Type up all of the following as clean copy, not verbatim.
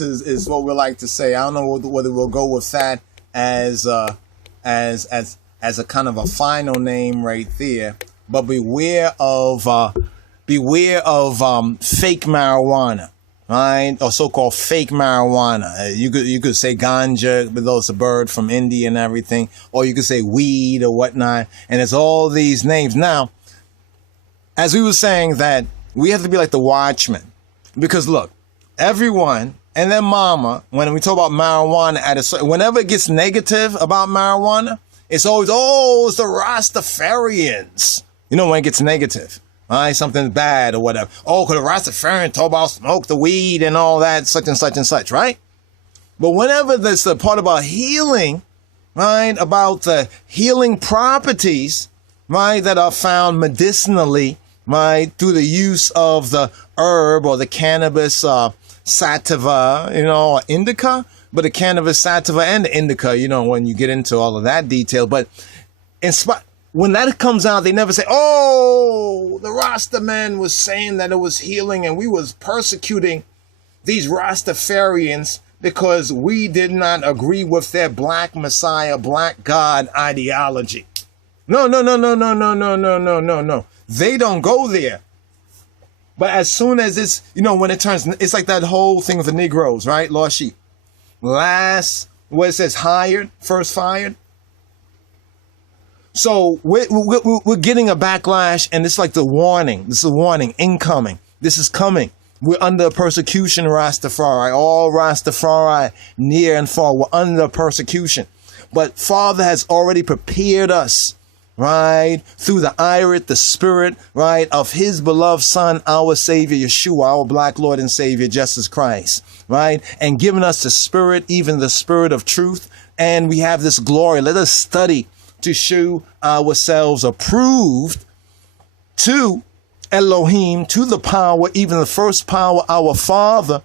is what we like to say. I don't know whether we'll go with that as as a kind of a final name right there. But beware of fake marijuana, right? Or so-called fake marijuana. You could say ganja, but those a bird from India and everything, or you could say weed or whatnot. And it's all these names. Now, as we were saying, that we have to be like the watchman, because look, everyone and their mama, when we talk about marijuana, whenever it gets negative about marijuana, it's always, oh, it's the Rastafarians. You know, when it gets negative, right? Something bad or whatever. Oh, because the Rastafarian talk about smoke the weed and all that, such and such and such, right? But whenever there's the part about healing, right, about the healing properties, right, that are found medicinally, right, through the use of the herb or the cannabis sativa, or indica, but the cannabis sativa and the indica, when you get into all of that detail. But when that comes out, they never say, oh, the Rasta man was saying that it was healing and we was persecuting these Rastafarians because we did not agree with their black messiah, black God ideology. No, no, no, no, no, no, no, no, no, no, no. They don't go there. But as soon as it's, when it turns, it's like that whole thing with the Negroes, right? Lost sheep. Last, where it says hired, first fired. So we're getting a backlash, and it's like the warning. This is a warning, incoming. This is coming. We're under persecution, Rastafari. All Rastafari, near and far, we're under persecution. But Father has already prepared us, right, through the Irit, the Spirit, right, of His beloved Son, our Savior, Yeshua, our black Lord and Savior, Jesus Christ, right, and given us the Spirit, even the Spirit of truth, and we have this glory. Let us study to show ourselves approved to Elohim, to the power, even the first power, our Father,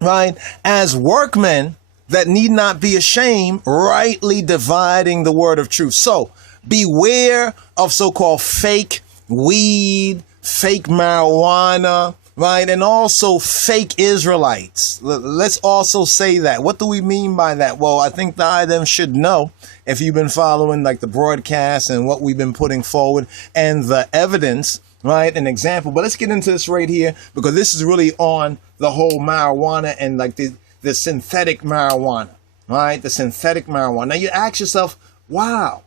right, as workmen that need not be ashamed, rightly dividing the word of truth. So beware of so-called fake weed, fake marijuana, right? And also fake Israelites. Let's also say that. What do we mean by that? Well, I think the item should know, if you've been following like the broadcast and what we've been putting forward and the evidence, right? An example. But let's get into this right here, because this is really on the whole marijuana and like the synthetic marijuana, right? The synthetic marijuana. Now you ask yourself, wow,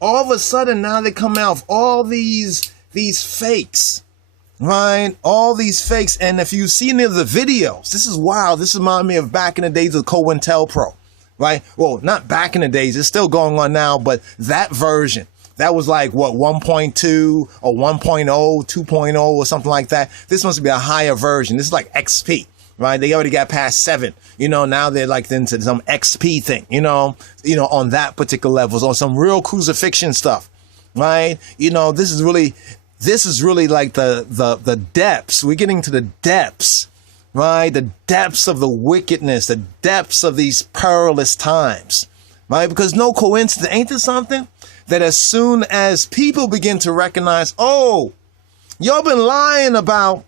all of a sudden now they come out with all these fakes, right? All these fakes. And if you've seen any of the videos, this is wild. This reminds me of back in the days of COINTELPRO, right? Well, not back in the days. It's still going on now, but that version, that was like, what, 1.2 or 1.0, 2.0 or something like that. This must be a higher version. This is like XP. Right, they already got past 7. Now they're like into some XP thing. On that particular levels, on some real crucifixion stuff. Right, this is really like the depths. We're getting to the depths, right? The depths of the wickedness, the depths of these perilous times, right? Because no coincidence, ain't there something that as soon as people begin to recognize, oh, y'all been lying about,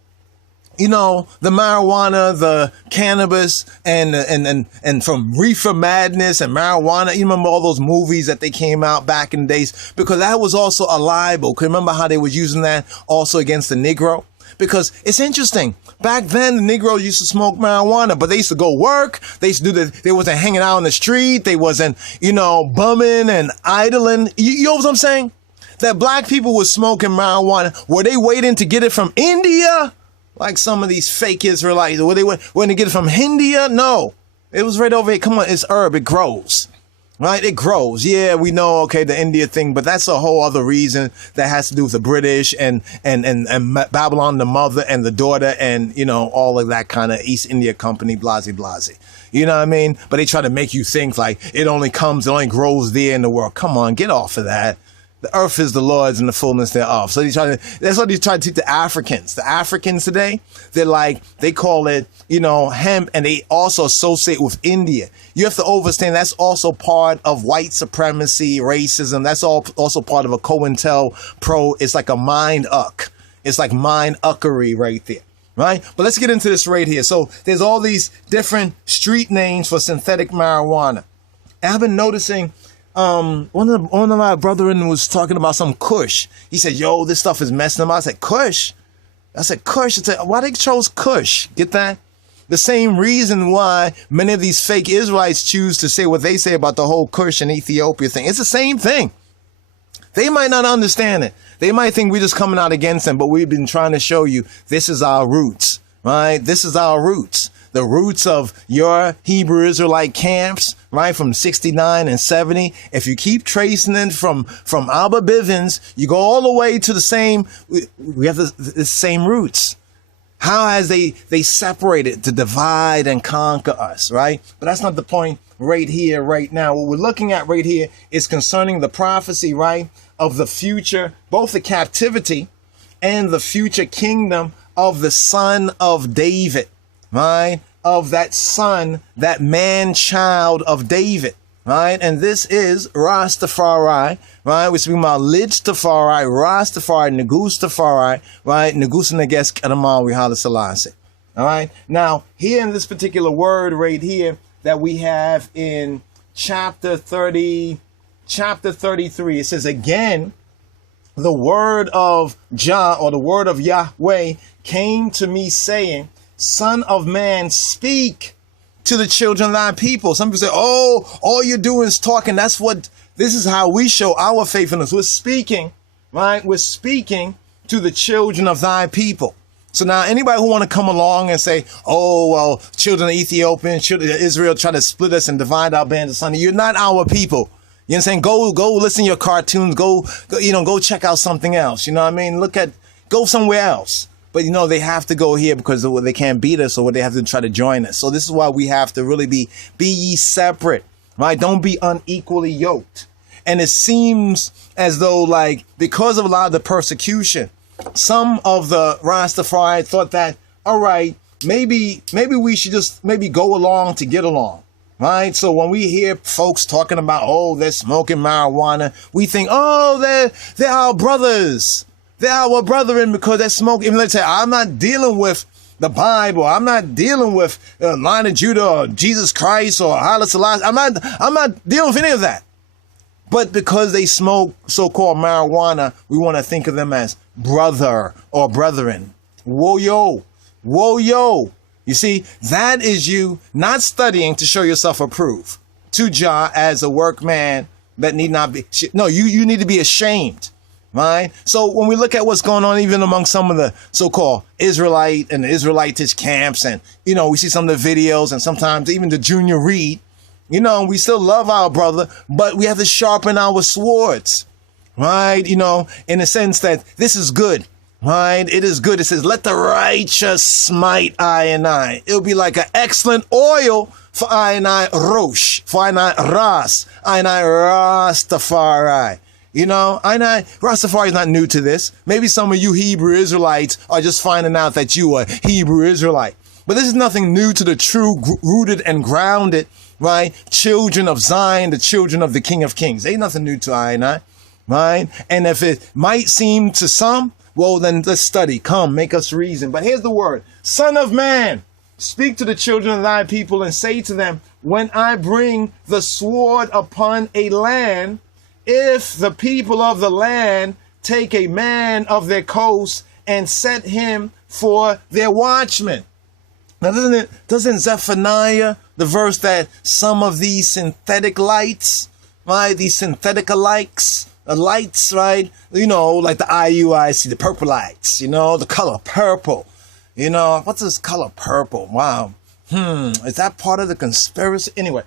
the marijuana, the cannabis, and from reefer madness and marijuana. You remember all those movies that they came out back in the days? Because that was also a libel. Can you remember how they were using that also against the Negro? Because it's interesting. Back then, the Negroes used to smoke marijuana, but they used to go work. They used to they wasn't hanging out on the street. They wasn't, bumming and idling. You know what I'm saying? That black people were smoking marijuana. Were they waiting to get it from India? Like some of these fake Israelites, where they went to get it from India? No, it was right over here. Come on, it's herb. It grows, right? It grows. Yeah, we know. Okay, the India thing, but that's a whole other reason that has to do with the British and Babylon, the mother and the daughter, and all of that kind of East India Company, blasey blasey. You know what I mean? But they try to make you think like it only grows there in the world. Come on, get off of that. The earth is the Lord's and the fullness thereof. So that's what they try to teach the Africans. The Africans today, they call it, hemp, and they also associate with India. You have to understand that's also part of white supremacy, racism. That's also part of a COINTELPRO. It's like a mind uck. It's like mind uckery right there. right? But let's get into this right here. So there's all these different street names for synthetic marijuana. And I've been noticing, one of my brethren was talking about some Kush. He said, yo, this stuff is messing them up. I said, Kush? I said, Kush? I said, why they chose Kush? Get that? The same reason why many of these fake Israelites choose to say what they say about the whole Kush and Ethiopia thing. It's the same thing. They might not understand it. They might think we're just coming out against them, but we've been trying to show you this is our roots, right? This is our roots. The roots of your Hebrew Israelite camps, right, from 69 and 70. If you keep tracing it from Abba Bivens, you go all the way to the same, we have the same roots. How has they separated to divide and conquer us, right? But that's not the point right here, right now. What we're looking at right here is concerning the prophecy, right, of the future, both the captivity and the future kingdom of the son of David, right? Of that son, that man-child of David, right? And this is Rastafari, right? We're speaking about Lidstafari, Rastafari, Negustafari, right? Negus Neges Kadamawi Hala Selassie. All right. Now, here in this particular word right here that we have in chapter 33, it says, again, the word of Jah, or the word of Yahweh, came to me saying, Son of man, speak to the children of thy people. Some people say, oh, all you're doing is talking. This is how we show our faithfulness. We're speaking, right? We're speaking to the children of thy people. So now anybody who want to come along and say, oh, well, children of Ethiopia, children of Israel try to split us and divide our band of sons. You're not our people. You know what I'm saying? Go listen to your cartoons. Go check out something else. You know what I mean? Go somewhere else. But, they have to go here because they can't beat us, or they have to try to join us. So this is why we have to really be ye separate, right? Don't be unequally yoked. And it seems as though, like, because of a lot of the persecution, some of the Rastafari thought that, all right, maybe we should just go along to get along, right? So when we hear folks talking about, oh, they're smoking marijuana, we think, oh, they're our brothers. They're our brethren because they're smoking. Even let's say, I'm not dealing with the Bible. I'm not dealing with Lion of Judah or Jesus Christ or Haile Selassie. I'm not dealing with any of that. But because they smoke so-called marijuana, we want to think of them as brother or brethren. Whoa, yo. Whoa, yo. You see, that is you not studying to show yourself approved to Jah as a workman that need not be. No, you need to be ashamed. Right? So when we look at what's going on even among some of the so-called Israelite and the Israelitish camps, and, we see some of the videos and sometimes even the junior read, we still love our brother, but we have to sharpen our swords, right? In the sense that this is good, right? It is good. It says, let the righteous smite I and I. It'll be like an excellent oil for I and I Rosh, for I and I Ras, I and I Rastafari. Rastafari is not new to this. Maybe some of you Hebrew Israelites are just finding out that you are Hebrew Israelite. But this is nothing new to the true rooted and grounded, right? Children of Zion, the children of the King of Kings. Ain't nothing new to I and I, right? And if it might seem to some, well, then let's study. Come, make us reason. But here's the word. Son of man, speak to the children of thy people and say to them, when I bring the sword upon a land, if the people of the land take a man of their coast and set him for their watchman. Now, doesn't Zephaniah, the verse that some of these synthetic lights, right, these synthetic lights, right, like the IUIC, the purple lights, the color purple, what's this color purple? Wow. Is that part of the conspiracy? Anyway,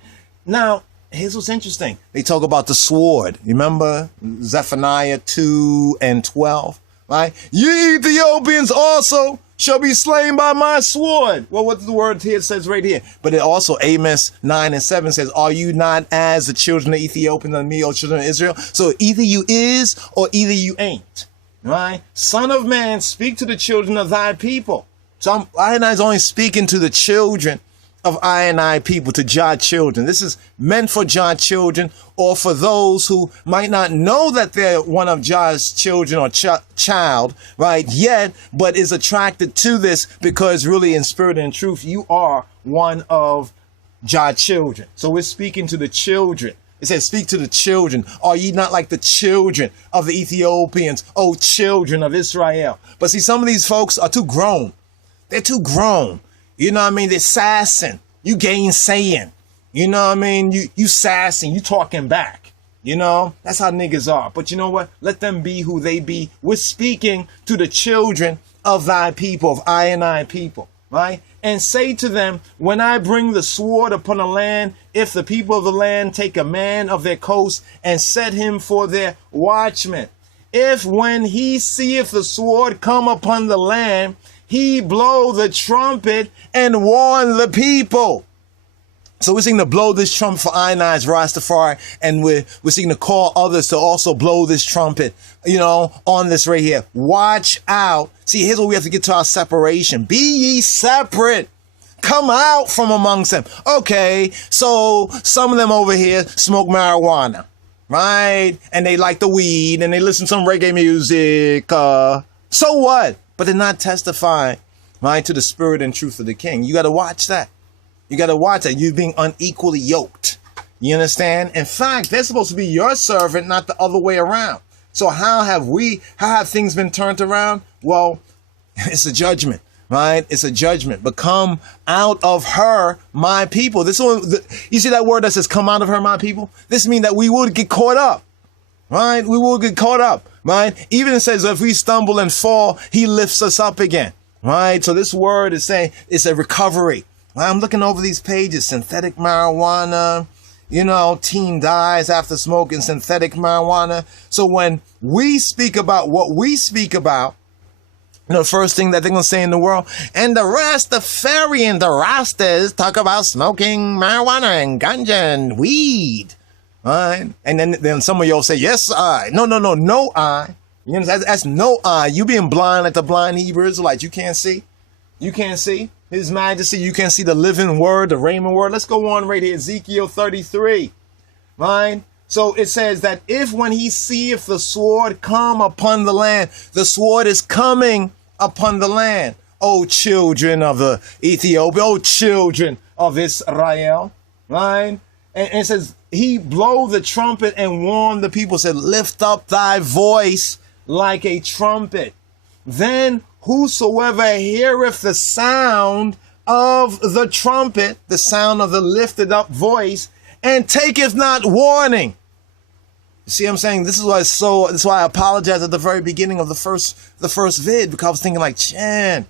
now, here's what's interesting. They talk about the sword. You remember Zephaniah 2 and 12, right? Ye Ethiopians also shall be slain by my sword. Well, what the word here says right here. But it also, Amos 9 and 7 says, are you not as the children of Ethiopia and me, O children of Israel? So either you is or either you ain't, right? Son of man, speak to the children of thy people. So I is only speaking to the children of I and I people, to Jah children. This is meant for Jah children, or for those who might not know that they're one of Jah's children or child, right, yet, but is attracted to this because really in spirit and truth, you are one of Jah children. So we're speaking to the children. It says, speak to the children. Are ye not like the children of the Ethiopians, O children of Israel? But see, some of these folks are too grown. They're too grown. You know what I mean? They're sassing. You gainsaying. You know what I mean? You sassing. You talking back. You know? That's how niggas are. But you know what? Let them be who they be. We're speaking to the children of thy people, of I and I people. Right? And say to them, when I bring the sword upon a land, if the people of the land take a man of their coast and set him for their watchman, if when he seeth the sword come upon the land, he blow the trumpet and warn the people. So we're seeking to blow this trumpet for I and I's Rastafari, and we're seeking to call others to also blow this trumpet, you know, on this right here. Watch out. See, here's where we have to get to our separation. Be ye separate. Come out from amongst them. Okay, so some of them over here smoke marijuana, right? And they like the weed, and they listen to some reggae music. So what? But they're not testifying, right, to the spirit and truth of the King. You got to watch that. You got to watch that. You're being unequally yoked. You understand? In fact, they're supposed to be your servant, not the other way around. So how have things been turned around? Well, it's a judgment, right? It's a judgment. But come out of her, my people. This one, you see that word that says come out of her, my people? This means that we will get caught up, right? We will get caught up, right? Even it says if we stumble and fall, he lifts us up again, right? So this word is saying it's a recovery. I'm looking over these pages, synthetic marijuana, you know, teen dies after smoking synthetic marijuana. So when we speak about what we speak about, you know, the first thing that they're going to say in the world, and the Rastafari and the Rastas talk about smoking marijuana and ganja and weed, right? And then some of y'all say, yes, I. No, I. You know, that's no I. You being blind like the blind Hebrew Israelites. You can't see. You can't see. His Majesty, you can see the living word, the Rhema word. Let's go on right here, Ezekiel 33, right? So it says that if when he seeth the sword come upon the land, the sword is coming upon the land. O children of the Ethiopia, O children of Israel, right? And it says, he blow the trumpet and warn the people, said, lift up thy voice like a trumpet. Then whosoever heareth the sound of the trumpet, the sound of the lifted up voice, and taketh not warning. You see what I'm saying? This is why I apologize at the very beginning of the first vid, because I was thinking like, Chan,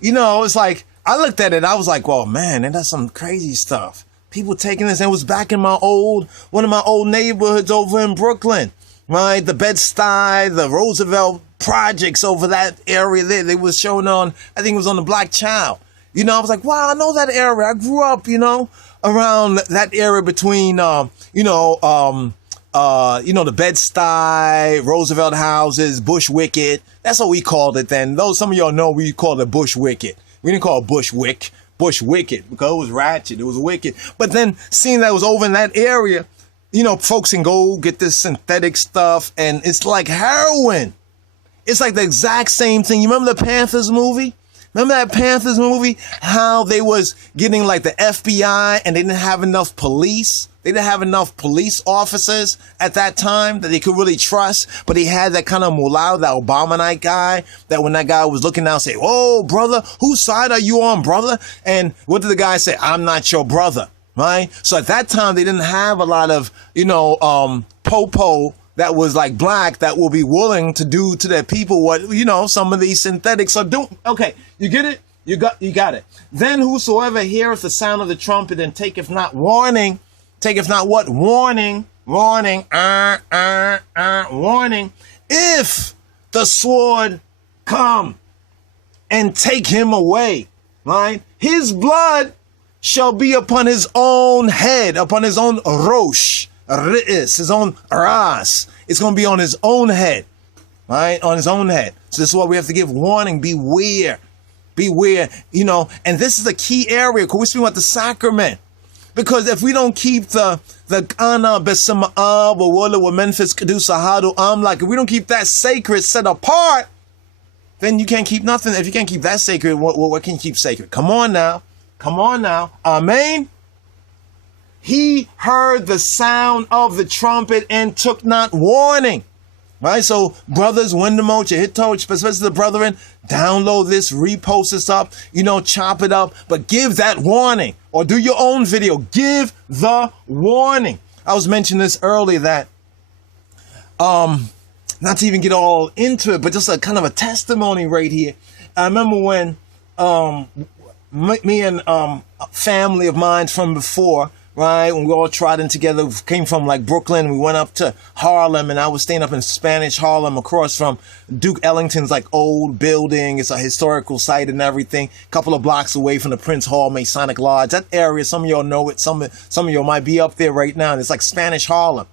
you know, it's like, I looked at it, I was like, well, man, and that's some crazy stuff. People taking this, and it was back in one of my old neighborhoods over in Brooklyn, right? The Bed-Stuy, the Roosevelt projects over that area there. They was showing on, I think it was on the Black Child. You know, I was like, wow, I know that area. I grew up, you know, around that area between, the Bed-Stuy, Roosevelt houses, Bushwicket. That's what we called it then. Though some of y'all know we called it Bushwicket. We didn't call it Bushwick, Bushwicket, because it was ratchet. It was wicked. But then seeing that it was over in that area, you know, folks can go get this synthetic stuff, and it's like heroin. It's like the exact same thing. You remember the Panthers movie? Remember that Panthers movie? How they was getting like the FBI and they didn't have enough police. They didn't have enough police officers at that time that they could really trust. But he had that kind of mullah, that Obama-nite guy, that when that guy was looking down, say, oh, brother, whose side are you on, brother? And what did the guy say? I'm not your brother, right? So at that time, they didn't have a lot of, popo that was like black that will be willing to do to their people what, some of these synthetics are doing. Okay, you get it? You got it. Then whosoever heareth the sound of the trumpet and taketh not warning, taketh not what? Warning, warning. If the sword come and take him away, right? His blood shall be upon his own head, upon his own rosh. His own ras. It's going to be on his own head, right? On his own head. So this is why we have to give warning. Beware. beware, you know, and this is a key area because we're speaking about the sacrament. Because if we don't keep the Ana Besima Ab or Walla wa Memphis Kadusa Hadu like if we don't keep that sacred set apart, then you can't keep nothing. If you can't keep that sacred, what can you keep sacred? Come on now. Come on now. Amen. He heard the sound of the trumpet and took not warning. Right? So, brothers, Windemo, Chihito, especially the brethren, download this, repost this up, you know, chop it up, but give that warning or do your own video. Give the warning. I was mentioning this earlier that, not to even get all into it, but just a kind of a testimony right here. I remember when, me and, a family of mine from before, right, when we all trotting together, we came from like Brooklyn, we went up to Harlem, and I was staying up in Spanish Harlem across from Duke Ellington's like old building. It's a historical site and everything. A couple of blocks away from the Prince Hall Masonic Lodge. That area, some of y'all know it. Some of y'all might be up there right now. And it's like Spanish Harlem.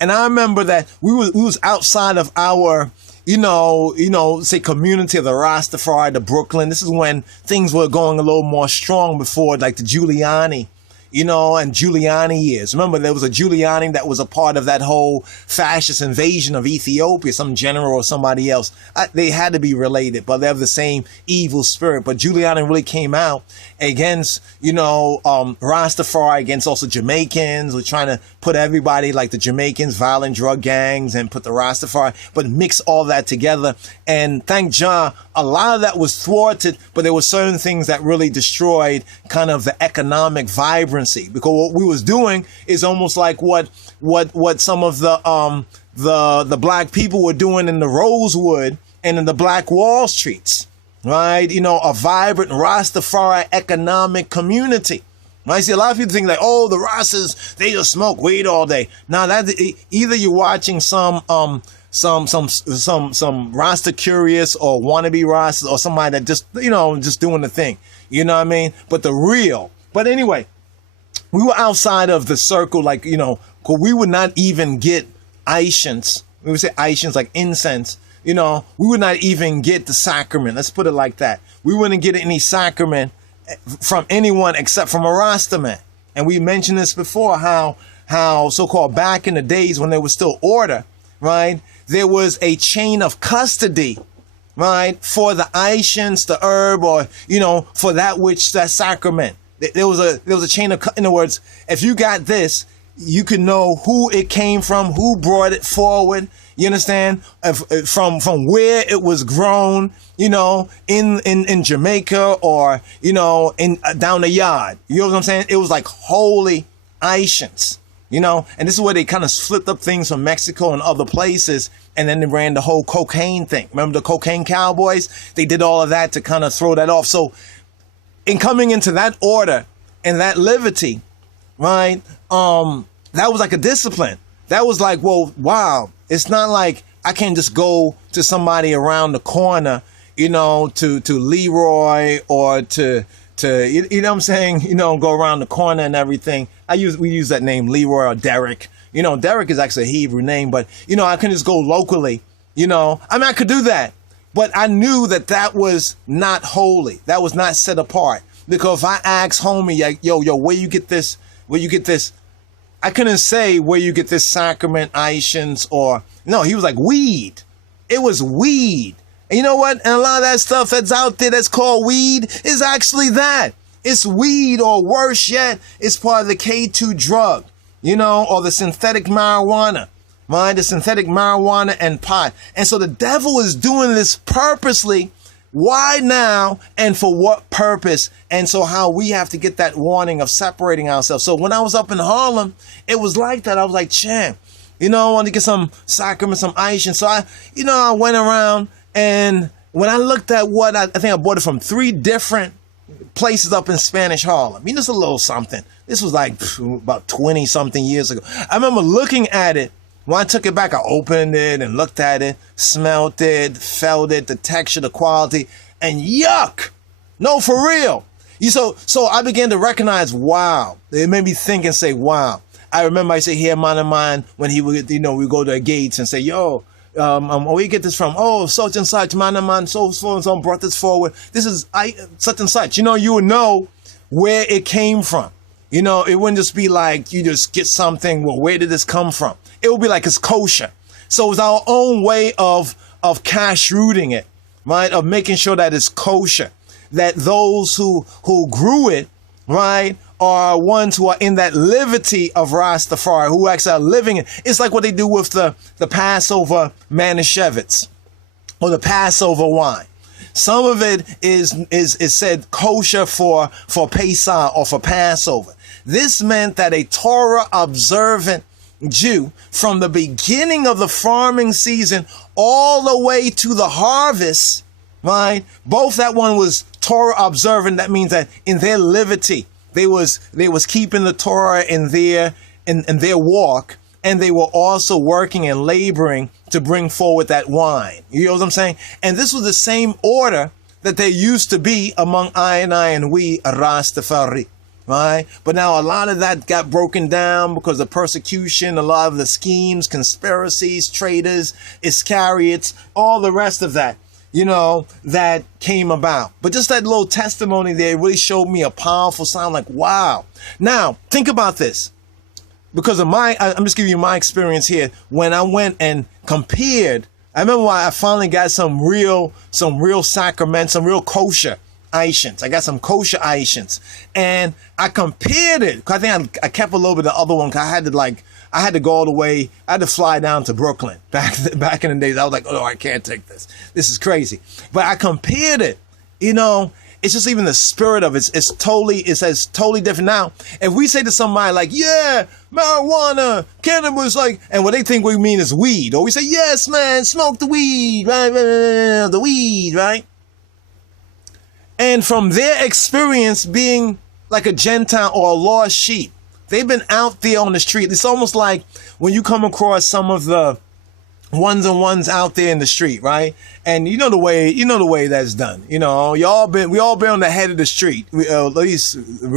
And I remember that we was outside of our, you know, say community of the Rastafari, the Brooklyn. This is when things were going a little more strong before like the Giuliani, you know, and Giuliani years. Remember, there was a Giuliani that was a part of that whole fascist invasion of Ethiopia, some general or somebody else. They had to be related, but they have the same evil spirit. But Giuliani really came out against, you know, Rastafari, against also Jamaicans. We're trying to put everybody like the Jamaicans, violent drug gangs, and put the Rastafari, but mix all that together. And thank Jah, a lot of that was thwarted, but there were certain things that really destroyed kind of the economic vibrancy. Because what we was doing is almost like what some of the black people were doing in the Rosewood and in the Black Wall Streets, right? You know, a vibrant Rastafari economic community. I see a lot of people think like, oh, the Rastas, they just smoke weed all day. Now that either you're watching some Rasta curious or wannabe Rastas or somebody that just, you know, just doing the thing. You know what I mean? But anyway, we were outside of the circle, like, you know, cause we would not even get Aishans. We would say Aishans, like incense. You know, we would not even get the sacrament. Let's put it like that. We wouldn't get any sacrament from anyone except from a Rasta man. And we mentioned this before, how so-called back in the days when there was still order, right? There was a chain of custody, right? For the Aishans, the herb, or, you know, for that sacrament. There was a chain of, in other words, if you got this, you could know who it came from, who brought it forward. You understand? From where it was grown, you know, in Jamaica or, you know, down the yard. You know what I'm saying? It was like holy Aishans, you know, and this is where they kind of flipped up things from Mexico and other places. And then they ran the whole cocaine thing. Remember the cocaine cowboys? They did all of that to kind of throw that off. So, in coming into that order and that liberty, right, that was like a discipline. That was like, well, wow, it's not like I can just go to somebody around the corner, you know, to Leroy or to you know what I'm saying, you know, go around the corner and everything. We use that name, Leroy or Derek. You know, Derek is actually a Hebrew name, but, you know, I can just go locally, you know. I mean, I could do that. But I knew that was not holy. That was not set apart. Because if I ask homie, like, yo, where you get this? I couldn't say where you get this sacrament, Aishans, or, no, he was like, weed. It was weed. And you know what? And a lot of that stuff that's out there that's called weed is actually that. It's weed, or worse yet, it's part of the K2 drug, you know, or the synthetic marijuana. Right? The synthetic marijuana and pot. And so the devil is doing this purposely. Why now and for what purpose? And so how we have to get that warning of separating ourselves. So when I was up in Harlem, it was like that. I was like, champ, you know, I want to get some sacrament, some ice. And so I went around, and when I looked at what I think I bought it from 3 different places up in Spanish Harlem. I mean, just a little something. This was like about 20 something years ago. I remember looking at it. When I took it back, I opened it and looked at it, smelled it, felt it, the texture, the quality, and yuck! No, for real. So I began to recognize, wow. It made me think and say, wow. I remember I used to hear a man of mine when he would, you know, we go to the gates and say, yo, where you get this from? Oh, such and such, man, so and so brought this forward. This is such and such. You know, you would know where it came from. You know, it wouldn't just be like you just get something. Well, where did this come from? It would be like it's kosher. So it's our own way of cash rooting it, right? Of making sure that it's kosher. That those who grew it, right, are ones who are in that liberty of Rastafari, who actually are living it. It's like what they do with the Passover Manischewitz or the Passover wine. Some of it is said kosher for Pesach or for Passover. This meant that a Torah observant Jew, from the beginning of the farming season all the way to the harvest, right? Both that one was Torah observant. That means that in their liberty, they was keeping the Torah in their walk, and they were also working and laboring to bring forward that wine. You know what I'm saying? And this was the same order that there used to be among I and we Rastafari, right? But now a lot of that got broken down because of persecution, a lot of the schemes, conspiracies, traitors, Iscariots, all the rest of that, you know, that came about. But just that little testimony there really showed me a powerful sign, like, wow. Now, think about this. Because of I'm just giving you my experience here. When I went and compared, I remember when I finally got some real sacrament, some real kosher Aishans. I got some kosher Aishans. And I compared it. Cause I think I kept a little bit of the other one. Cause I had to go all the way. I had to fly down to Brooklyn. Back in the days, I was like, oh, I can't take this. This is crazy. But I compared it, you know. It's just even the spirit of it. It's totally different. Now, if we say to somebody like, yeah, marijuana, cannabis, like, and what they think we mean is weed, or we say, yes, man, smoke the weed, right? The weed, right? And from their experience being like a Gentile or a lost sheep, they've been out there on the street. It's almost like when you come across some of the ones and ones out there in the street, right? And you know the way that's done. You know, we all been on the head of the street. At least the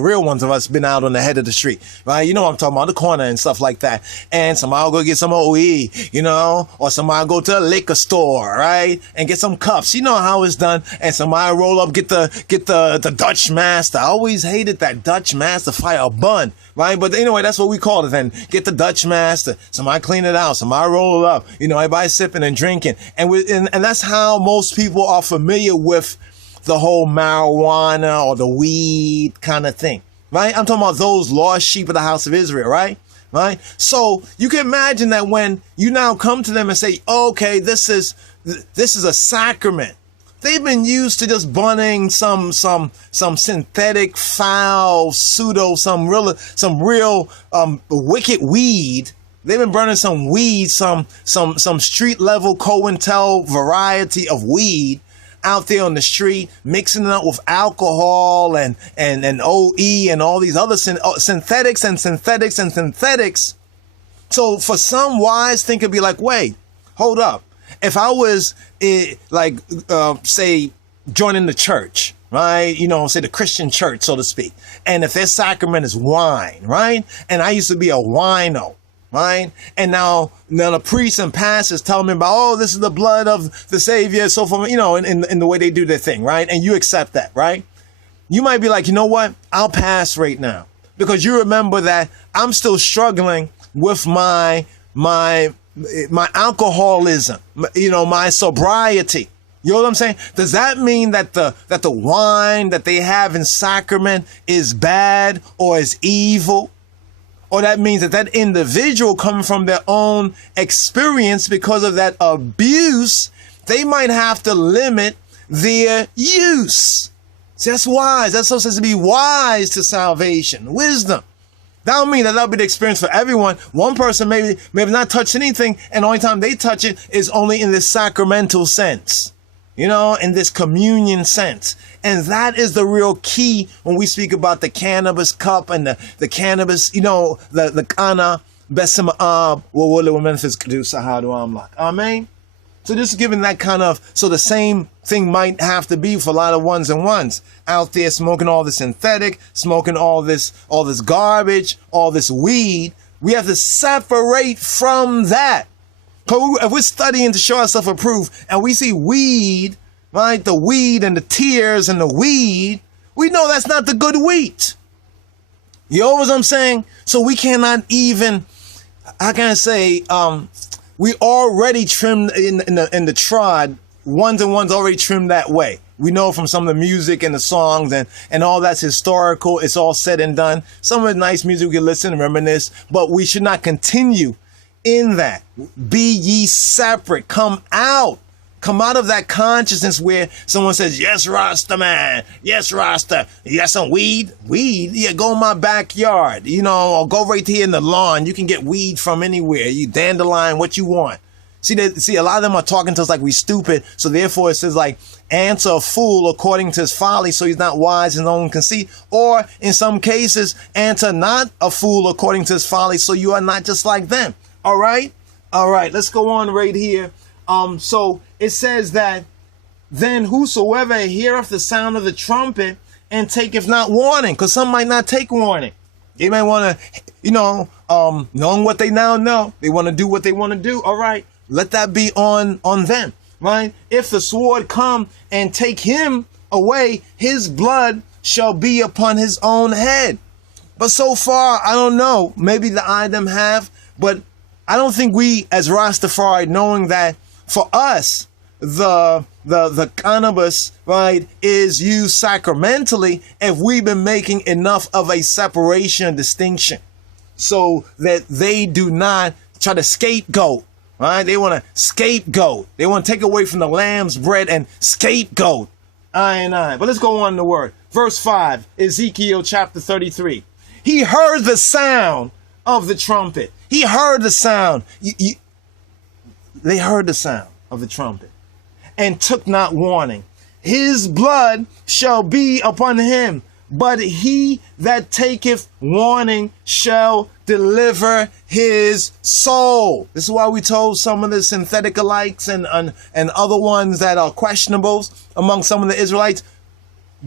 real ones of us been out on the head of the street, right? You know what I'm talking about, the corner and stuff like that. And somebody will go get some OE, you know, or somebody will go to a liquor store, right? And get some cups. You know how it's done. And somebody roll up, get the Dutch Master. I always hated that Dutch Master fire a bun, right? But anyway, that's what we call it then. Get the Dutch Master. Somebody clean it out. Somebody roll it up. You know, everybody sipping and drinking. And that's how most people are familiar with the whole marijuana or the weed kind of thing, right? I'm talking about those lost sheep of the house of Israel, right? Right? So you can imagine that when you now come to them and say, okay, this is a sacrament. They've been used to just burning some synthetic, foul, pseudo, some real wicked weed. They've been burning some weed, some street level COINTEL variety of weed out there on the street, mixing it up with alcohol and OE and all these other synthetics. So for some wise thinker, be like, wait, hold up. If I was say joining the church, right? You know, say the Christian church, so to speak. And if their sacrament is wine, right? And I used to be a wino. Right? And now the priests and pastors tell me about, oh, this is the blood of the Savior, so forth, you know, in the way they do their thing, right? And you accept that, right? You might be like, you know what? I'll pass right now. Because you remember that I'm still struggling with my alcoholism, you know, my sobriety. You know what I'm saying? Does that mean that the wine that they have in sacrament is bad or is evil? Or that means that individual coming from their own experience because of that abuse, they might have to limit their use. See, that's wise. That's supposed to be wise to salvation, wisdom. That don't mean that'll be the experience for everyone. One person maybe not touch anything, and the only time they touch it is only in this sacramental sense. You know, in this communion sense. And that is the real key when we speak about the cannabis cup and the cannabis, you know, the kana, besima ab, wawole Memphis Kedusa Hadu Amlak. Amen. So just giving that kind of, so the same thing might have to be for a lot of ones and ones out there smoking all this synthetic, smoking all this garbage, all this weed. We have to separate from that. If we're studying to show ourselves approved and we see weed, right, the weed and the tears and the weed, we know that's not the good wheat. You know what I'm saying? So we cannot even, how can I say, we already trimmed in the trod, ones and ones already trimmed that way. We know from some of the music and the songs and all that's historical. It's all said and done. Some of the nice music we can listen and reminisce, but we should not continue in that. Be ye separate. Come out. Come out of that consciousness where someone says, yes, Rasta man. Yes, Rasta. You got some weed? Weed? Yeah, go in my backyard. You know, or go right here in the lawn. You can get weed from anywhere. You dandelion, what you want. See, a lot of them are talking to us like we stupid. So therefore it says like, answer a fool according to his folly, so he's not wise in his own conceit. Or in some cases, answer not a fool according to his folly, so you are not just like them. All right. Let's go on right here. So it says that then whosoever heareth the sound of the trumpet and taketh not warning, because some might not take warning. They might want to, knowing what they now know, they want to do what they want to do. All right. Let that be on them, right? If the sword come and take him away, his blood shall be upon his own head. But so far, I don't know. Maybe the Idem have, but I don't think we, as Rastafari, knowing that for us, the cannabis, right, is used sacramentally if we've been making enough of a separation and distinction so that they do not try to scapegoat. Right? They want to scapegoat. They want to take away from the lamb's bread and scapegoat. But let's go on in the word. Verse 5, Ezekiel chapter 33. He heard the sound of the trumpet. He heard the sound. They heard the sound of the trumpet and took not warning. His blood shall be upon him, but he that taketh warning shall deliver his soul. This is why we told some of the synthetic alikes and other ones that are questionables among some of the Israelites,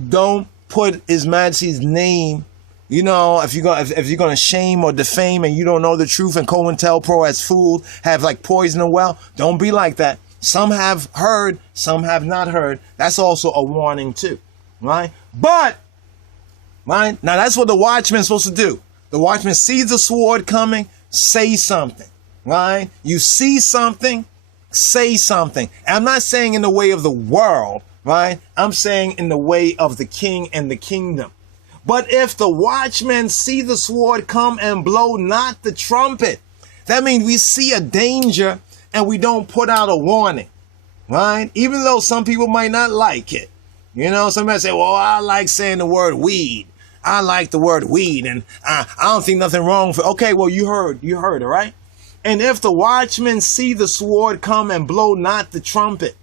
don't put His Majesty's name. You know, if you're gonna shame or defame and you don't know the truth and COINTELPRO has fooled, have like poison the well, don't be like that. Some have heard, some have not heard. That's also a warning too, right? But right now, that's what the watchman's supposed to do. The watchman sees the sword coming, say something, right? You see something, say something. And I'm not saying in the way of the world, right? I'm saying in the way of the king and the kingdom. But if the watchmen see the sword come and blow not the trumpet, that means we see a danger and we don't put out a warning, right? Even though some people might not like it. You know, somebody say, well, I like saying the word weed. I like the word weed, and I don't think nothing wrong for. Okay, well, you heard, all right? And if the watchmen see the sword come and blow not the trumpet,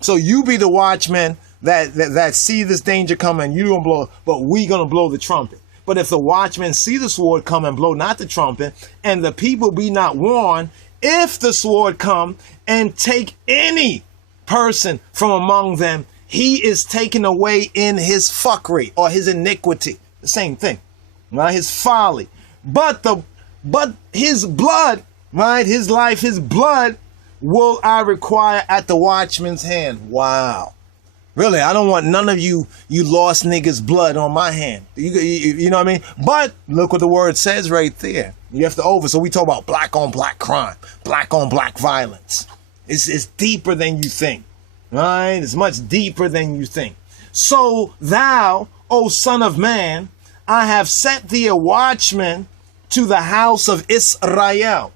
so you be the watchman that see this danger coming, you don't blow, but we gonna blow the trumpet. But if the watchmen see the sword come and blow not the trumpet, and the people be not warned, if the sword come and take any person from among them, he is taken away in his fuckery or his iniquity. The same thing, right? His folly. But his blood, right? His life, his blood will I require at the watchman's hand. Wow. Really, I don't want none of you lost niggas' blood on my hand. You know what I mean? But look what the word says right there. You have to over. So we talk about black on black crime, black on black violence. It's deeper than you think, right? It's much deeper than you think. So thou, O son of man, I have set thee a watchman to the house of Israel.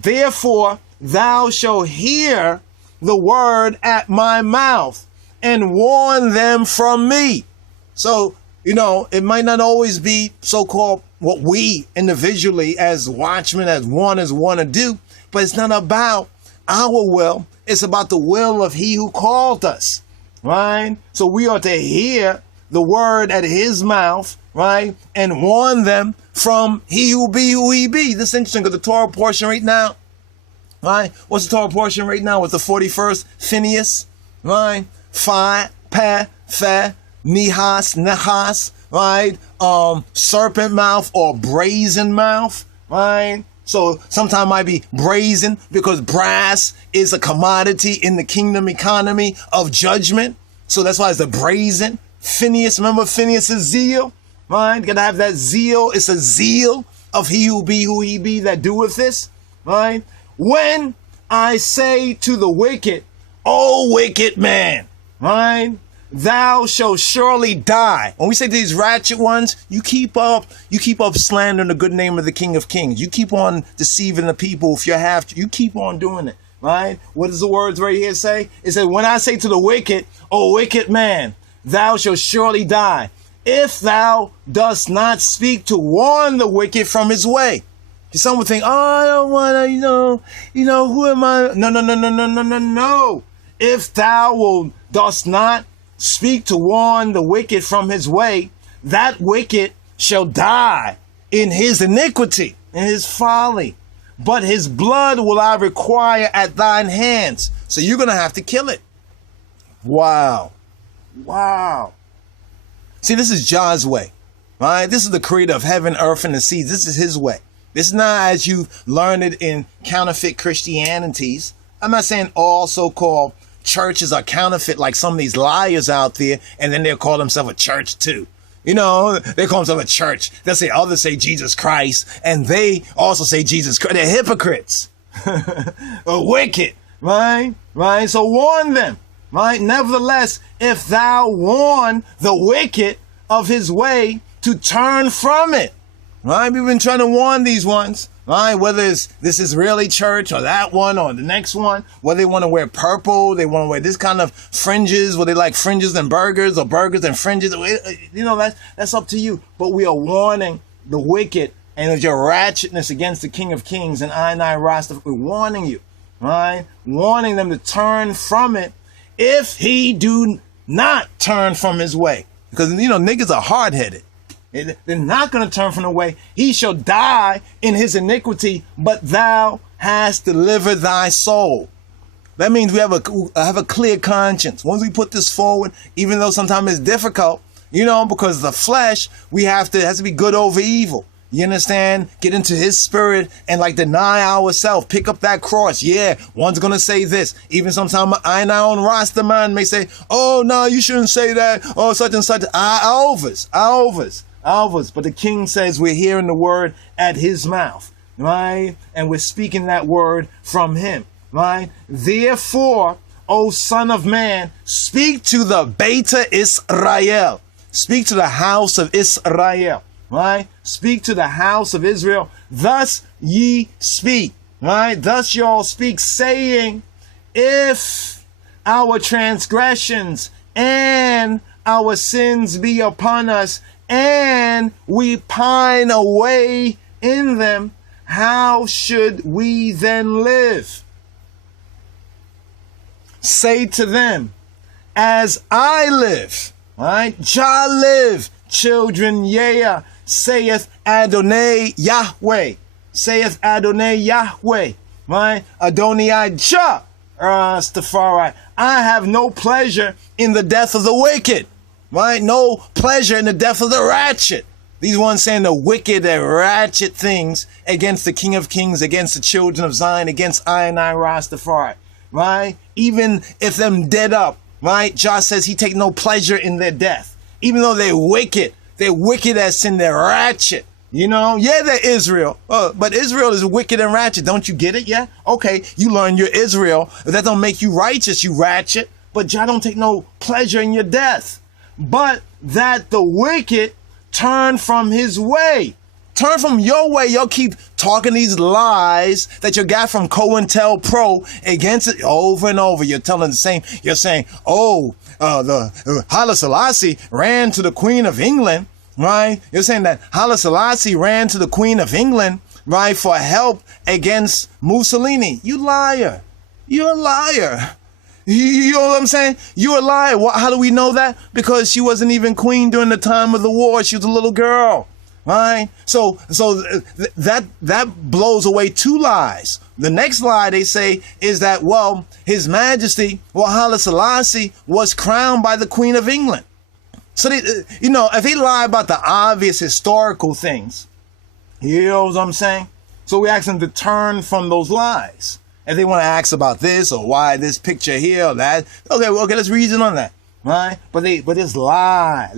Therefore, thou shalt hear the word at my mouth and warn them from me. So, you know, it might not always be so-called what we individually as watchmen, as warners want to do, but it's not about our will. It's about the will of he who called us, right? So we are to hear the word at his mouth, right? And warn them from he who be who he be. This is interesting because the Torah portion right now, right? What's the Torah portion right now with the 41st? Phineas, right? Phi, Peh, Fe, Nihas, Nehas, right? Serpent mouth or brazen mouth, right? So sometimes it might be brazen because brass is a commodity in the kingdom economy of judgment. So that's why it's the brazen. Phineas, remember Phineas's zeal? Right? Gotta have that zeal. It's a zeal of he who be who he be that doeth this. Right? When I say to the wicked, O wicked man, right? Thou shalt surely die. When we say to these ratchet ones, you keep up slandering the good name of the King of Kings. You keep on deceiving the people if you have to. You keep on doing it, right? What does the words right here say? It said, when I say to the wicked, O wicked man, thou shalt surely die, if thou dost not speak to warn the wicked from his way. Some would think, oh, I don't want to, who am I? No. If thou dost not speak to warn the wicked from his way, that wicked shall die in his iniquity, in his folly. But his blood will I require at thine hands. So you're going to have to kill it. Wow. See, this is Jah's way, right? This is the creator of heaven, earth, and the seas. This is his way. This is not as you learn it in counterfeit Christianities. I'm not saying all so-called churches are counterfeit like some of these liars out there, and then they'll call themselves a church too. They call themselves a church. They'll say, others say Jesus Christ, and they also say Jesus Christ. They're hypocrites. Wicked, right? So warn them, right? Nevertheless, if thou warn the wicked of his way to turn from it, right? We've been trying to warn these ones, right? Whether it's this Israeli church or that one or the next one, whether they want to wear purple, they want to wear this kind of fringes, whether they like fringes and burgers or burgers and fringes, that's up to you. But we are warning the wicked and of your ratchetness against the King of Kings and I Rastafari. We're warning you, right? Warning them to turn from it if he do not turn from his way. Because, niggas are hard-headed. They're not going to turn from the way. He shall die in his iniquity, but thou hast delivered thy soul. That means we have a clear conscience. Once we put this forward, even though sometimes it's difficult, because the flesh, it has to be good over evil. You understand? Get into his spirit and deny ourselves. Pick up that cross. Yeah, one's going to say this. Even sometimes I and our own Rastaman may say, oh, no, you shouldn't say that. Oh, such and such. Alvas. But the king says we're hearing the word at his mouth, right? And we're speaking that word from him, right? Therefore, O son of man, speak to the Beta Israel. Speak to the house of Israel, right? Speak to the house of Israel. Thus ye speak, right? Thus y'all speak, saying, if our transgressions and our sins be upon us, and we pine away in them, how should we then live? Say to them, as I live, right? Jah live, children, yeah, saith Adonai Yahweh. Saith Adonai Yahweh, right? Adonai Jah, Rastafari. I have no pleasure in the death of the wicked. Right? No pleasure in the death of the ratchet. These ones saying the wicked and ratchet things against the King of Kings, against the children of Zion, against I and Rastafari. Right? Even if them dead up, right? Jah says he take no pleasure in their death. Even though they're wicked as sin, they're ratchet. Yeah, they're Israel. But Israel is wicked and ratchet. Don't you get it yet? Okay, you learn you're Israel. That don't make you righteous, you ratchet. But Jah don't take no pleasure in your death. But that the wicked turn from his way. Turn from your way. Y'all keep talking these lies that you got from COINTELPRO against it over and over. You're telling the same. You're saying, the Haile Selassie ran to the Queen of England, right? You're saying that Haile Selassie ran to the Queen of England, right, for help against Mussolini. You liar. You're a liar. You know what I'm saying? You're a liar. How do we know that? Because she wasn't even queen during the time of the war. She was a little girl, right? So that blows away two lies. The next lie they say is that, His Majesty, Haile Selassie was crowned by the Queen of England. So if he lie about the obvious historical things, you know what I'm saying? So we ask them to turn from those lies. If they want to ask about this or why this picture here or that, okay, let's reason on that, right? But it's lie.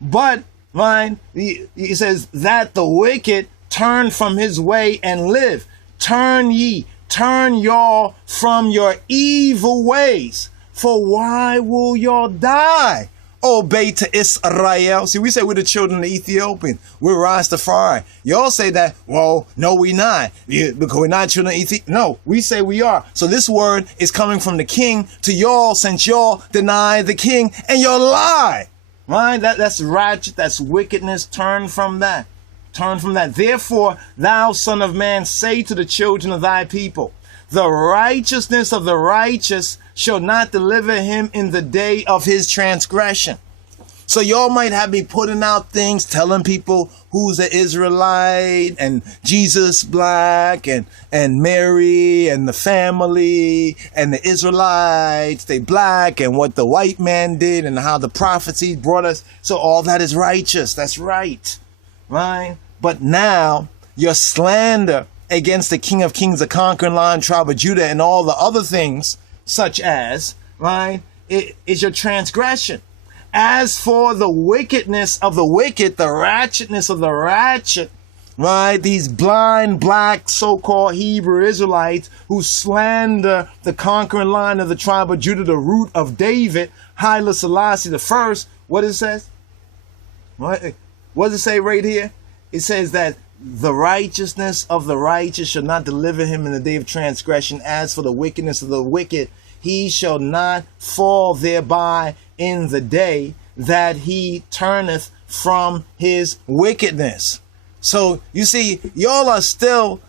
But, right, he says that the wicked turn from his way and live. Turn y'all from your evil ways. For why will y'all die? Obey to Israel. See, we say we're the children of Ethiopian. We're Rastafari. Y'all say that, well, no, we not. Because we're not children of Ethiopia. No, we say we are. So this word is coming from the king to y'all, since y'all deny the king and y'all lie. Right? That's ratchet. That's wickedness. Turn from that. Turn from that. Therefore, thou son of man, say to the children of thy people, the righteousness of the righteous shall not deliver him in the day of his transgression. So y'all might have me putting out things, telling people who's an Israelite and Jesus black and Mary and the family and the Israelites, they black, and what the white man did and how the prophecy brought us. So all that is righteous. That's right. Right? But now your slander against the King of Kings, the conquering lion, tribe of Judah, and all the other things, such as, right, it is your transgression. As for the wickedness of the wicked, the ratchetness of the ratchet, right, these blind, black, so-called Hebrew Israelites who slander the conquering line of the tribe of Judah, the root of David, Haile Selassie the first, what does it say? What does it say right here? It says that the righteousness of the righteous shall not deliver him in the day of transgression. As for the wickedness of the wicked, he shall not fall thereby in the day that he turneth from his wickedness. So you see, y'all are still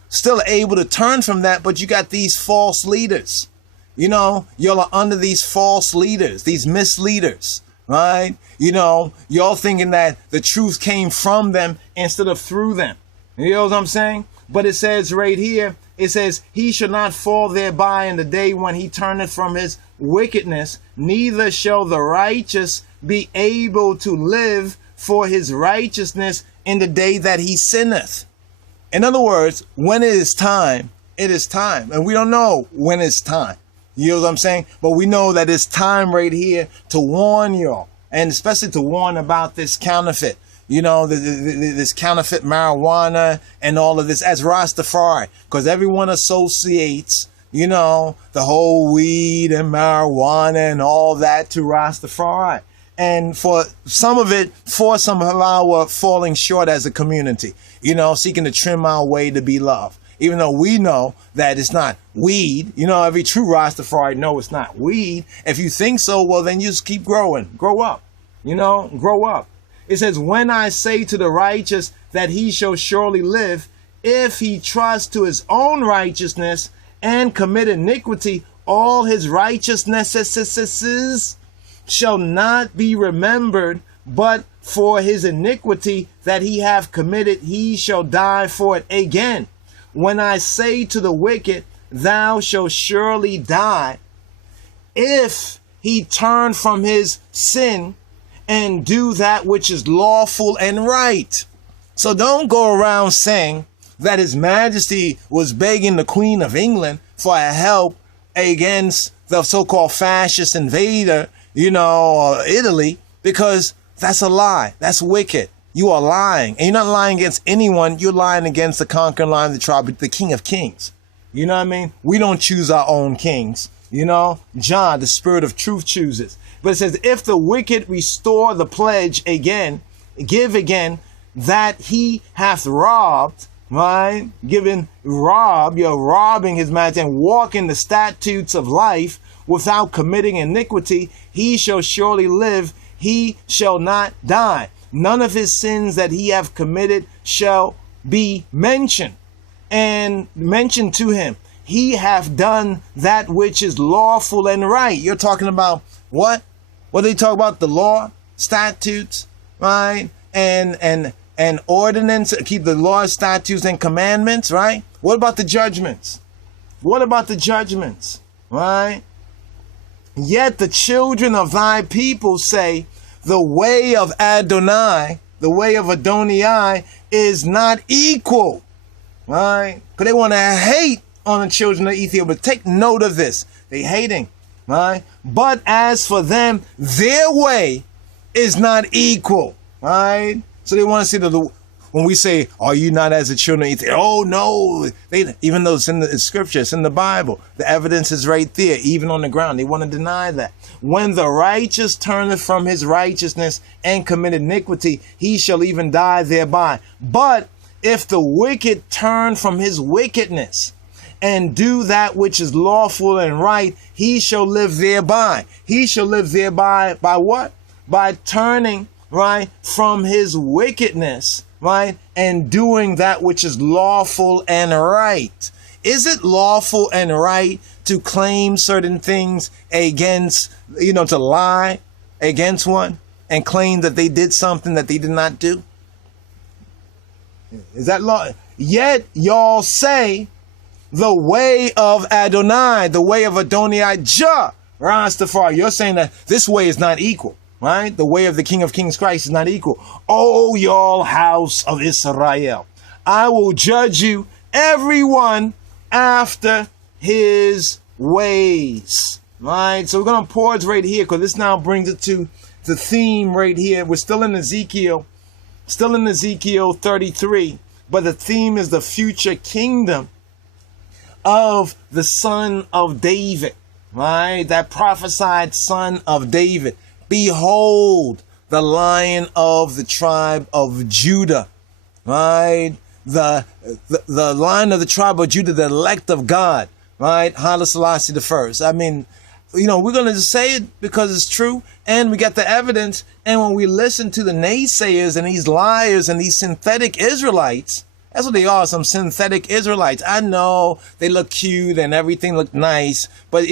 able to turn from that, but you got these false leaders. You know, y'all are under these false leaders, these misleaders, right? You know, y'all thinking that the truth came from them instead of through them. You know what I'm saying? But it says right here, it says, he shall not fall thereby in the day when he turneth from his wickedness, neither shall the righteous be able to live for his righteousness in the day that he sinneth. In other words, when it is time, it is time. And we don't know when it's time. You know what I'm saying? But we know that it's time right here to warn y'all, and especially to warn about this counterfeit. You know, this counterfeit marijuana and all of this as Rastafari, because everyone associates, you know, the whole weed and marijuana and all that to Rastafari. And for some of our falling short as a community, you know, seeking to trim our way to be loved. Even though we know that it's not weed, you know, every true Rastafari know it's not weed. If you think so, well, then you just keep growing. Grow up, you know, grow up. It says, when I say to the righteous that he shall surely live, if he trust to his own righteousness and commit iniquity, all his righteousnesses shall not be remembered, but for his iniquity that he hath committed, he shall die for it again. When I say to the wicked, thou shalt surely die, if he turn from his sin and do that which is lawful and right. So don't go around saying that His Majesty was begging the Queen of England for help against the so-called fascist invader, you know, Italy, because that's a lie. That's wicked. You are lying. And you're not lying against anyone. You're lying against the conquering line of the tribe, the King of Kings. You know what I mean? We don't choose our own kings. You know, John, the Spirit of truth, chooses. But it says, if the wicked restore the pledge again, give again that he hath robbed, right? You're robbing His Majesty and walk in the statutes of life without committing iniquity, he shall surely live, he shall not die. None of his sins that he hath committed shall be mentioned. And mentioned to him, he hath done that which is lawful and right. You're talking about what? What do they talk about? The law, statutes, right? And ordinance, keep the law, statutes, and commandments, right? What about the judgments? What about the judgments, right? Yet the children of thy people say, the way of Adonai, the way of Adonai is not equal. right? Because they want to hate on the children of Ethiopia. But take note of this. They hating, right? But as for them, their way is not equal, right? So they want to see when we say, are you not as the children of Ethiopia? Oh, no. Even though it's in the scripture, it's in the Bible. The evidence is right there, even on the ground. They want to deny that. When the righteous turneth from his righteousness and commit iniquity, he shall even die thereby. But if the wicked turn from his wickedness and do that which is lawful and right, he shall live thereby. He shall live thereby by what? By turning, right, from his wickedness, right, and doing that which is lawful and right. Is it lawful and right to claim certain things against, to lie against one and claim that they did something that they did not do? Is that law? Yet y'all say the way of Adonai, the way of Adonijah, Rastafari. You're saying that this way is not equal, right? The way of the King of Kings Christ is not equal. Oh, y'all house of Israel, I will judge you, everyone after his ways, right? So we're going to pause right here because this now brings it to the theme right here. We're still in Ezekiel 33, but the theme is the future kingdom of the son of David, right? That prophesied son of David. Behold, the Lion of the tribe of Judah, right? The Lion of the tribe of Judah, the elect of God, right? Haile Selassie the first. I mean, we're going to just say it because it's true, and we got the evidence. And when we listen to the naysayers and these liars and these synthetic Israelites, that's what they are, some synthetic Israelites. I know they look cute and everything look nice, but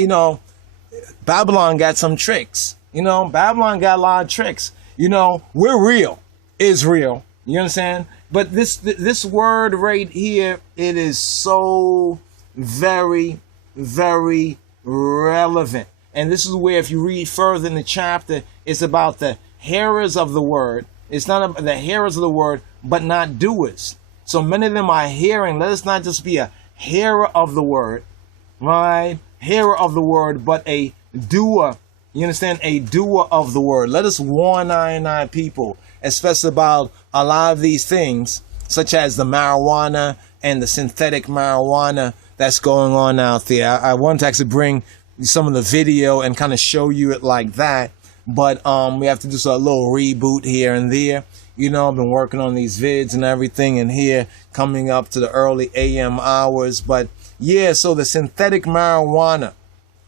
Babylon got some tricks. Babylon got a lot of tricks. We're real. Israel. You understand? But this word right here, it is so very, very relevant. And this is where, if you read further in the chapter, it's about the hearers of the word. It's not about the hearers of the word, but not doers. So many of them are hearing. Let us not just be a hearer of the word, right? Hearer of the word, but a doer. You understand? A doer of the word. Let us warn I people, especially about a lot of these things, such as the marijuana and the synthetic marijuana that's going on out there. I want to actually bring some of the video and kind of show you it like that, but we have to do a little reboot here and there. I've been working on these vids and everything, and here coming up to the early AM hours. But yeah, so the synthetic marijuana,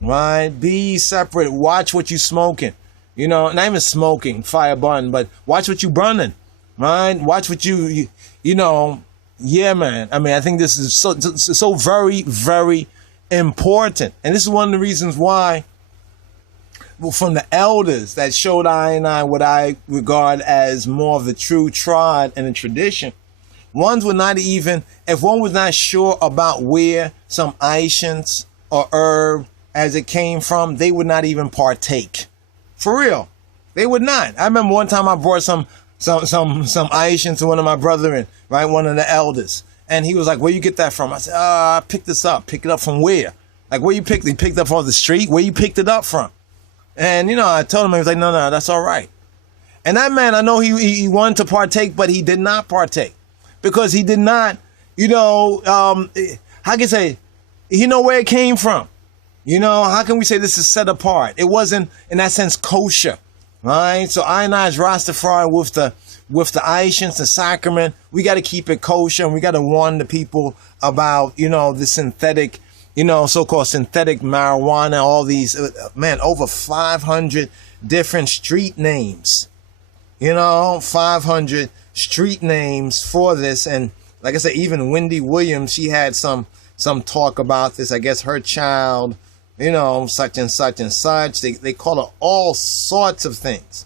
right? Be separate. Watch what you smoking. Not even smoking, fire burn, but watch what you burning, right? Watch what you yeah, man. I mean, I think this is so very, very important. And this is one of the reasons why, from the elders that showed I what I regard as more of the true trod and the tradition, ones would not even, if one was not sure about where some Aishans or herb as it came from, they would not even partake. For real. They would not. I remember one time I brought some Aishans to one of my brethren, right? One of the elders. And he was like, where you get that from? I said, I picked this up. Pick it up from where? Like, where you picked it? You picked it up off the street? Where you picked it up from? And, I told him, he was like, no, that's all right. And that man, I know he wanted to partake, but he did not partake because he did not, how can you say, he know where it came from. How can we say this is set apart? It wasn't, in that sense, kosher, right? So Ionize Rastafari with the Aishans, the Sacrament, we got to keep it kosher, and we got to warn the people about, the synthetic, so-called synthetic marijuana, all these, over 500 different street names, 500 street names for this. And like I said, even Wendy Williams, she had some talk about this. I guess her child, such and such and such. They call it all sorts of things,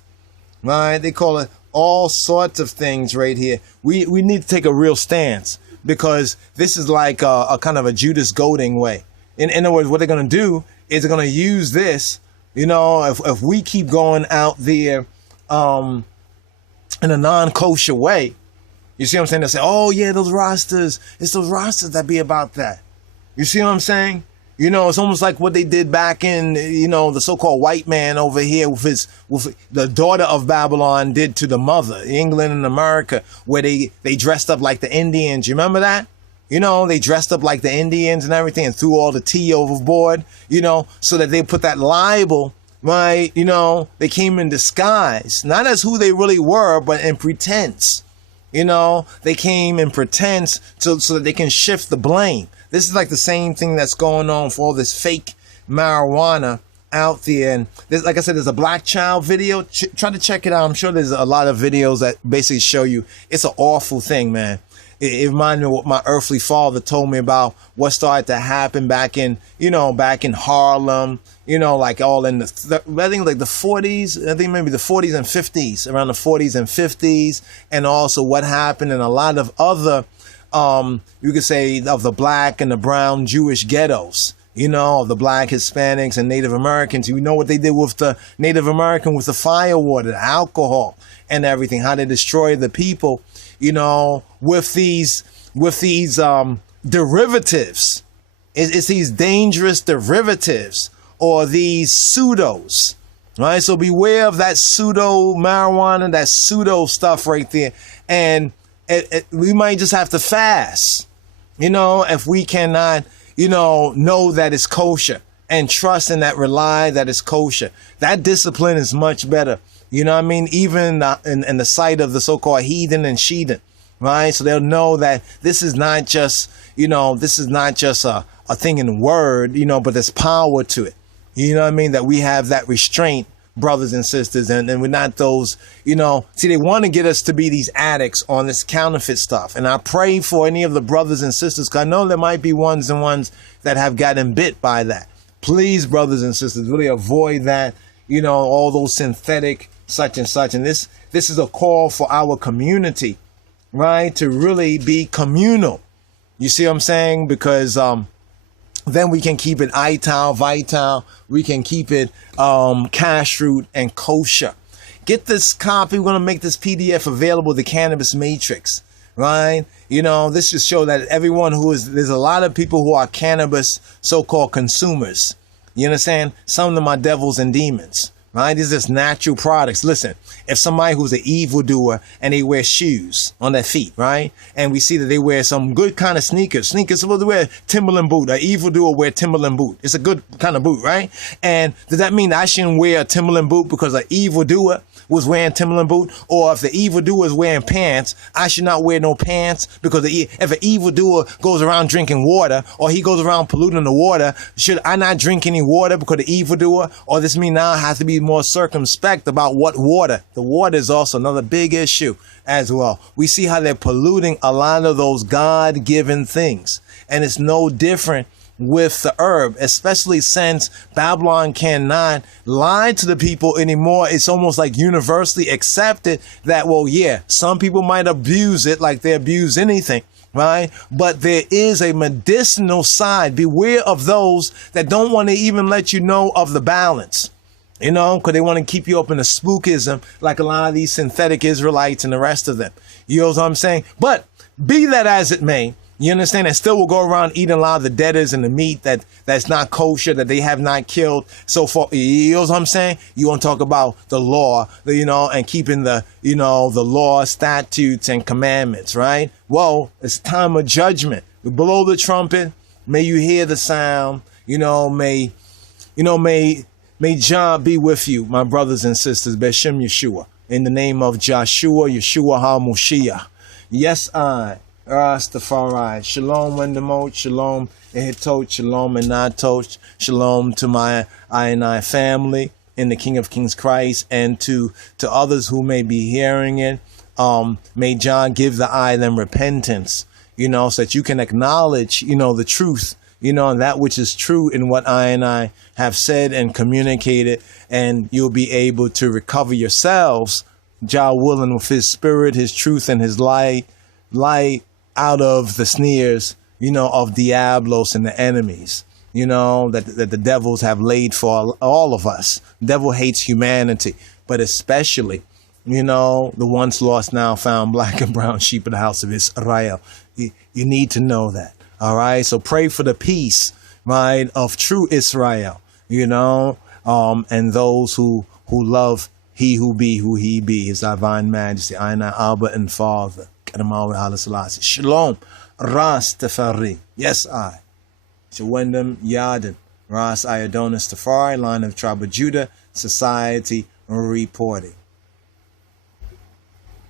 right? They call it all sorts of things right here. We need to take a real stance, because this is like a kind of a Judas goading way. In other words, what they're going to do is they're going to use this, if we keep going out there in a non-kosher way, You see what I'm saying? They say, oh yeah, those Rastas, it's those Rastas that be about that. You see what I'm saying? You know, it's almost like what they did back in, you know, the so-called white man over here with the daughter of Babylon did to the mother, England and America, where they dressed up like the Indians. You remember that? You know, they dressed up like the Indians and everything and threw all the tea overboard, you know, so that they put that libel, right? You know, they came in disguise, not as who they really were, but in pretense. You know, they came in pretense so that they can shift the blame. This is like the same thing that's going on for all this fake marijuana out there. And there's, like I said, there's a Black Child video. Try to check it out. I'm sure there's a lot of videos that basically show you it's an awful thing, man. It reminded me of what my earthly father told me about what started to happen back in Harlem, you know, like all in I think like the 40s, I think maybe the 40s and 50s, around the 40s and 50s, and also what happened in a lot of other, you could say, of the black and the brown Jewish ghettos, you know, of the black Hispanics and Native Americans. You know what they did with the Native American, with the firewater, the alcohol and everything, how they destroyed the people, you know, with these derivatives. It's these dangerous derivatives or these pseudos, right? So beware of that pseudo marijuana, that pseudo stuff right there. And we might just have to fast, you know, if we cannot, you know that it's kosher and trust in that, rely that it's kosher. That discipline is much better. You know what I mean? Even in the sight of the so-called heathen and sheathen, right? So they'll know that this is not just, you know, this is not just a thing in word, you know, but there's power to it. You know what I mean? That we have that restraint, brothers and sisters, and we're not those, you know, see, they want to get us to be these addicts on this counterfeit stuff. And I pray for any of the brothers and sisters, because I know there might be ones that have gotten bit by that. Please, brothers and sisters, really avoid that, you know, all those synthetic such and such. And this is a call for our community, right, to really be communal. You see what I'm saying? Because then we can keep it vital. We can keep it kashrut and kosher. Get this copy. We're going to make this PDF available, the Cannabis Matrix, right? You know, this just show that everyone there's a lot of people who are cannabis so-called consumers. You understand? Some of them are devils and demons. Right? These are just natural products. Listen, if somebody who's an evildoer and they wear shoes on their feet, right? And we see that they wear some good kind of sneakers supposed to wear Timberland boot. An evildoer wear Timberland boot. It's a good kind of boot, right? And does that mean that I shouldn't wear a Timberland boot because an evildoer was wearing Timberland boot? Or if the evildoer is wearing pants, I should not wear no pants because if an evildoer goes around drinking water or he goes around polluting the water, should I not drink any water because the evildoer? Or this mean now I have to be more circumspect about what water? The water is also another big issue as well. We see how they're polluting a lot of those God-given things. And it's no different with the herb, especially since Babylon cannot lie to the people anymore. It's almost like universally accepted that, well, yeah, some people might abuse it like they abuse anything, right? But there is a medicinal side. Beware of those that don't want to even let you know of the balance, you know, because they want to keep you up in a spookism like a lot of these synthetic Israelites and the rest of them. You know what I'm saying? But be that as it may, you understand, and still will go around eating a lot of the deaders and the meat that's not kosher, that they have not killed so far. You know what I'm saying? You want to talk about the law, you know, and keeping the, you know, the law, statutes, and commandments, right? Well, it's time of judgment. We blow the trumpet. May you hear the sound. May Jah be with you, my brothers and sisters. Beshem Yeshua. In the name of Joshua, Yeshua HaMoshiach. Yes, I. Rastafari. Shalom Wendemot, Shalom Ehitot, Shalom Enatot, Shalom to my I and I family in the King of Kings Christ, and to others who may be hearing it. May John give the eye them repentance, you know, so that you can acknowledge, you know, the truth, you know, and that which is true in what I and I have said and communicated, and you'll be able to recover yourselves, Jah willing, with his spirit, his truth, and his light out of the snares, you know, of Diablos and the enemies, you know, that the devils have laid for all of us. The devil hates humanity, but especially You know, the once lost, now found black and brown sheep of the house of Israel. You need to know that. All right. So pray for the peace, right, of true Israel, you know, and those who love he who be who he be, his divine majesty, Aina, Abba, and Father. Shalom, Rastafari. Yes, I. Shawendam Yadin, Ras Iadonis Tafari, line of tribe of Judah, society reporting.